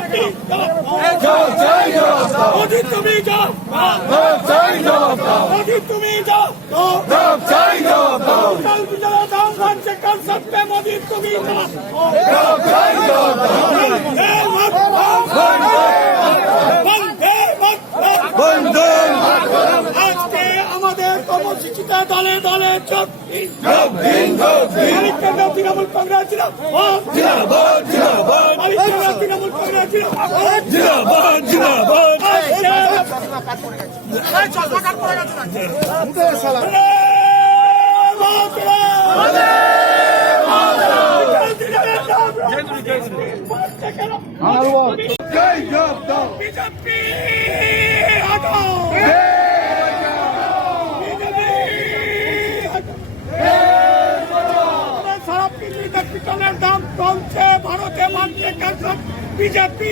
BJP Modi তুমি যাও, মোদি তুমি যাও, कल बिजला दाम से कर सकते मोदी তুমি আজকে আমাদের কর্মসূচিতে দলে দলে তৃণমূল কংগ্রেস তৃণমূল কংগ্রেস বিজেপি সারা পৃথিবীতে পিটনের দাম কমছে, ভারতে মানছে বিজেপি